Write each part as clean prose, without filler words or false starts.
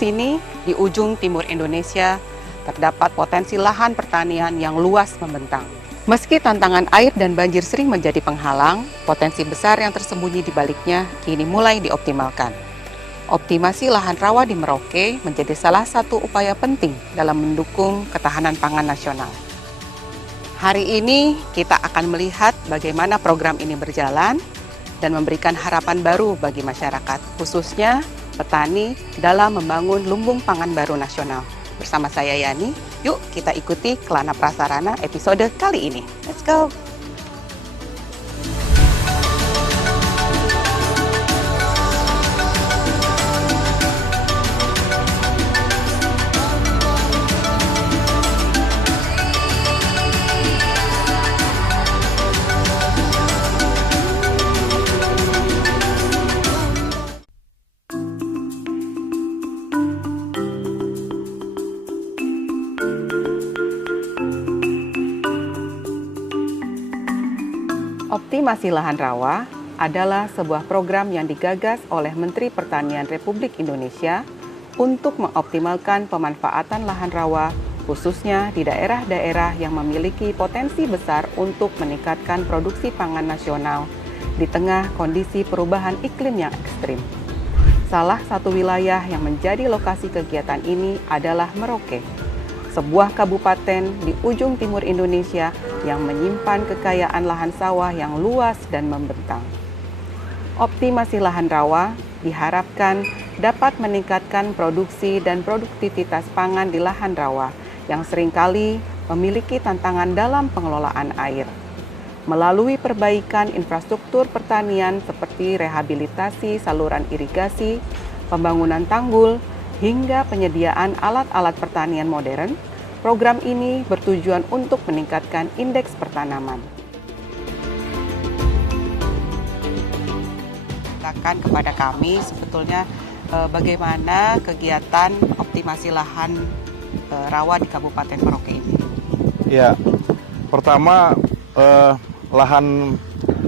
sini, di ujung timur Indonesia, terdapat potensi lahan pertanian yang luas membentang. Meski tantangan air dan banjir sering menjadi penghalang, potensi besar yang tersembunyi di baliknya kini mulai dioptimalkan. Optimasi lahan rawa di Merauke menjadi salah satu upaya penting dalam mendukung ketahanan pangan nasional. Hari ini kita akan melihat bagaimana program ini berjalan dan memberikan harapan baru bagi masyarakat, khususnya petani dalam membangun lumbung pangan baru nasional. Bersama saya Yani, yuk kita ikuti Kelana Prasarana episode kali ini. Let's go! Optimasi lahan rawa adalah sebuah program yang digagas oleh Menteri Pertanian Republik Indonesia untuk mengoptimalkan pemanfaatan lahan rawa, khususnya di daerah-daerah yang memiliki potensi besar untuk meningkatkan produksi pangan nasional di tengah kondisi perubahan iklim yang ekstrim. Salah satu wilayah yang menjadi lokasi kegiatan ini adalah Merauke, sebuah kabupaten di ujung timur Indonesia yang menyimpan kekayaan lahan sawah yang luas dan membentang. Optimasi lahan rawa diharapkan dapat meningkatkan produksi dan produktivitas pangan di lahan rawa yang seringkali memiliki tantangan dalam pengelolaan air. Melalui perbaikan infrastruktur pertanian seperti rehabilitasi saluran irigasi, pembangunan tanggul, hingga penyediaan alat-alat pertanian modern, program ini bertujuan untuk meningkatkan indeks pertanaman. Katakan kepada kami sebetulnya bagaimana kegiatan optimasi lahan rawa di Kabupaten Merauke ini. Ya, pertama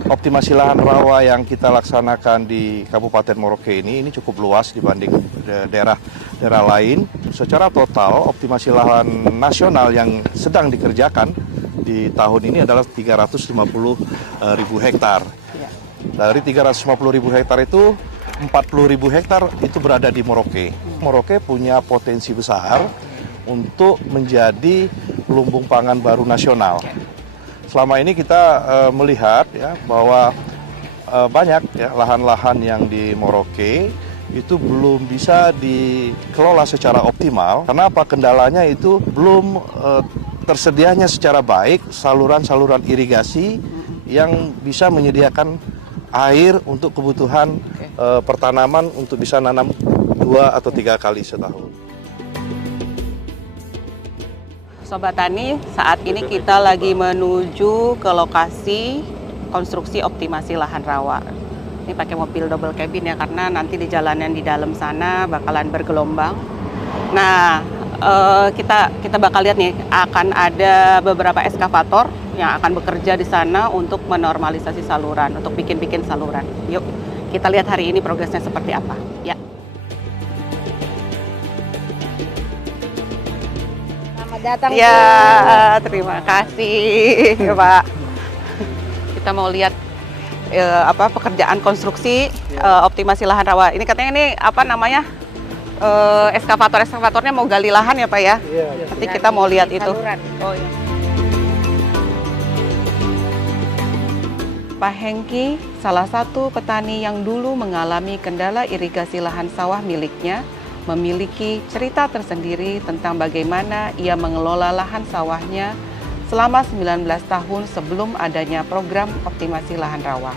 optimasi lahan rawa yang kita laksanakan di Kabupaten Merauke ini cukup luas dibanding daerah lain. Secara total, optimasi lahan nasional yang sedang dikerjakan di tahun ini adalah 350.000 hektar. Dari 350.000 hektar itu, 40.000 hektar itu berada di Merauke. Merauke punya potensi besar untuk menjadi lumbung pangan baru nasional. Selama ini kita melihat ya bahwa banyak ya lahan-lahan yang di Merauke itu belum bisa dikelola secara optimal. Karena apa? Kendalanya itu belum tersedianya secara baik saluran-saluran irigasi yang bisa menyediakan air untuk kebutuhan pertanaman untuk bisa nanam 2 atau 3 kali setahun. Sobat Tani, saat ini kita lagi menuju ke lokasi konstruksi optimasi lahan rawa. Ini pakai mobil double cabin ya, karena nanti di jalanan di dalam sana bakalan bergelombang. Nah, kita bakal lihat nih, akan ada beberapa eskavator yang akan bekerja di sana untuk menormalisasi saluran, untuk bikin saluran. Yuk, kita lihat hari ini progresnya seperti apa. Ya. Selamat datang. Ya, terima kasih, Pak. Kita mau lihat pekerjaan konstruksi optimasi lahan rawa. Ini katanya ini apa namanya? Eskavatornya mau gali lahan ya, Pak ya? Iya. Nanti kita mau lihat itu. Saluran. Oh iya. Pak Hengki, salah satu petani yang dulu mengalami kendala irigasi lahan sawah miliknya, memiliki cerita tersendiri tentang bagaimana ia mengelola lahan sawahnya selama 19 tahun sebelum adanya program optimasi lahan rawa.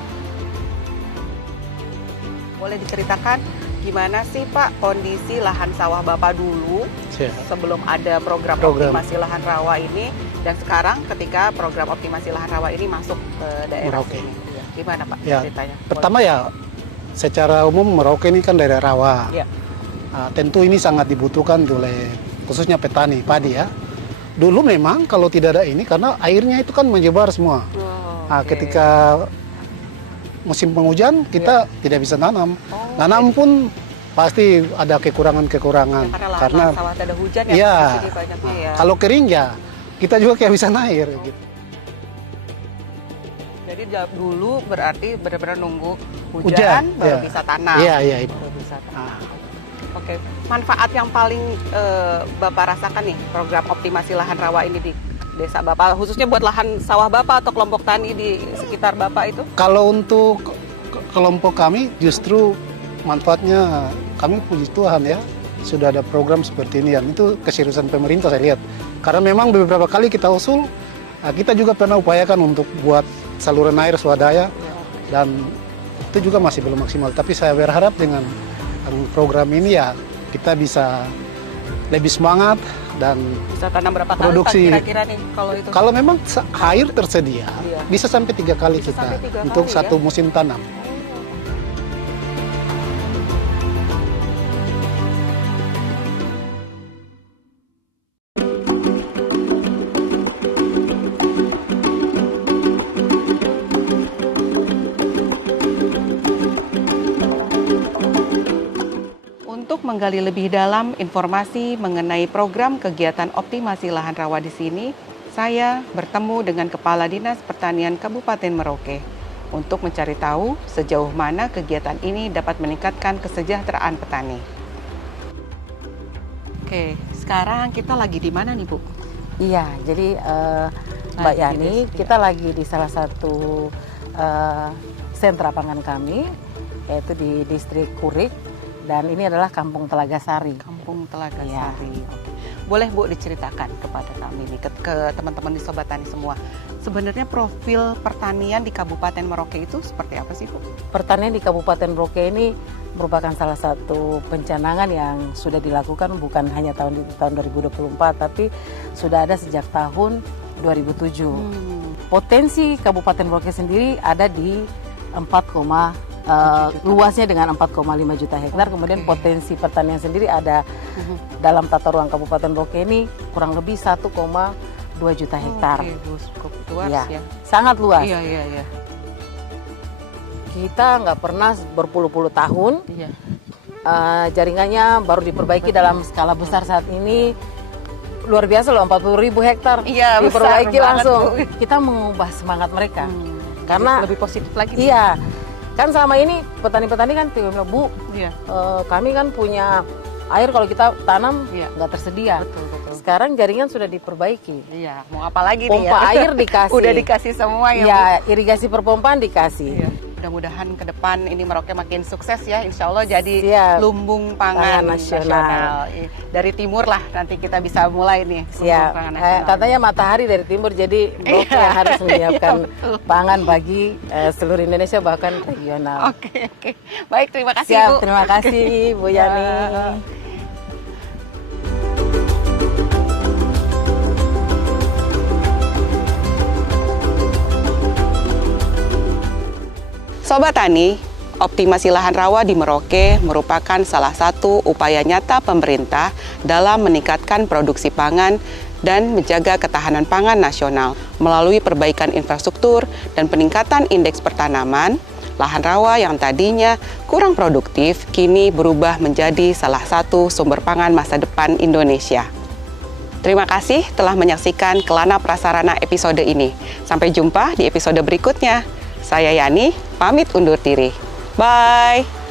Boleh diceritakan gimana sih Pak kondisi lahan sawah Bapak dulu sebelum ada program optimasi lahan rawa ini, dan sekarang ketika program optimasi lahan rawa ini masuk ke daerah sini? Gimana Pak ceritanya? Pertama ya, secara umum Merauke ini kan daerah rawa. Ya. Tentu ini sangat dibutuhkan oleh khususnya petani padi ya. Dulu memang kalau tidak ada ini, karena airnya itu kan menyebar semua. Ketika musim penghujan kita tidak bisa nanam. Nanam pun pasti ada kekurangan-kekurangan. Ya, karena sawah ada hujan ya, iya, di sini banyaknya ya. kalau kering ya kita juga kehabisan air gitu. Jadi dulu berarti benar-benar nunggu hujan baru ya. bisa tanam. Iya, iya. Baru bisa tanam. Oke, manfaat yang paling Bapak rasakan nih program optimasi lahan rawa ini di desa Bapak, khususnya buat lahan sawah Bapak atau kelompok tani di sekitar Bapak itu? Kalau untuk kelompok kami justru manfaatnya kami puji Tuhan ya, sudah ada program seperti ini, dan itu keseriusan pemerintah saya lihat. Karena memang beberapa kali kita usul, kita juga pernah upayakan untuk buat saluran air swadaya, dan itu juga masih belum maksimal. Tapi saya berharap dengan program ini ya kita bisa lebih semangat dan Bisa tanam berapa kali produksi. Pak kira-kira nih kalau itu? kalau memang air tersedia, Iya. bisa sampai 3 kali Bisa kita sampai 3 untuk kali, satu ya? musim tanam. Untuk menggali lebih dalam informasi mengenai program kegiatan optimasi lahan rawa di sini, saya bertemu dengan Kepala Dinas Pertanian Kabupaten Merauke untuk mencari tahu sejauh mana kegiatan ini dapat meningkatkan kesejahteraan petani. Oke, sekarang kita lagi di mana nih, Bu? Iya, jadi Mbak Lagi di Yani, desa, kita lagi di salah satu sentra pangan kami, yaitu di distrik Kurik, dan ini adalah Kampung Telaga Sari. Kampung Telaga Iya. Sari. Oke. Boleh Bu diceritakan kepada kami nih, ke teman-teman di Sobat Tani semua. Sebenarnya profil pertanian di Kabupaten Merauke itu seperti apa sih, Bu? Pertanian di Kabupaten Merauke ini merupakan salah satu pencanangan yang sudah dilakukan bukan hanya tahun 2024, tapi sudah ada sejak tahun 2007. Potensi Kabupaten Merauke sendiri ada di 4, luasnya dengan 4,5 juta hektar. Kemudian potensi pertanian sendiri ada dalam tata ruang Kabupaten Merauke ini kurang lebih 1,2 juta hektar. Oke, Bu, cukup luas Ya, ya. sangat luas. Iya. Kita nggak pernah berpuluh-puluh tahun, Iya. jaringannya baru diperbaiki dalam skala besar saat ini. Luar biasa loh, 40.000 hektar Iya, diperbaiki besar langsung. banget, Bu. Kita mengubah semangat mereka. Karena Karena lebih positif lagi. iya, kan selama ini petani-petani kan bilang, Bu, Iya. kami kan punya air kalau kita tanam Iya. nggak tersedia. Betul. Sekarang jaringan sudah diperbaiki. Iya, mau apa lagi nih ya? Pompa air dikasih. Udah dikasih semua ya, Bu? Ya, irigasi perpompaan dikasih. Iya. Mudah-mudahan ke depan ini Merauke makin sukses ya, insya Allah jadi Siap. lumbung pangan Pangan nasional. Dari timur lah nanti kita bisa mulai nih. lumbung Siap. pangan nasional. Katanya matahari dari timur, jadi Merauke Iya. harus menyiapkan Iya, betul. pangan bagi seluruh Indonesia bahkan regional. Oke. Baik, terima kasih Siap, Bu. terima kasih Bu Yani. Ya. Sobat Tani, optimasi lahan rawa di Merauke merupakan salah satu upaya nyata pemerintah dalam meningkatkan produksi pangan dan menjaga ketahanan pangan nasional melalui perbaikan infrastruktur dan peningkatan indeks pertanaman. Lahan rawa yang tadinya kurang produktif kini berubah menjadi salah satu sumber pangan masa depan Indonesia. Terima kasih telah menyaksikan Kelana Prasarana episode ini. Sampai jumpa di episode berikutnya. Saya Yani, pamit undur diri. Bye!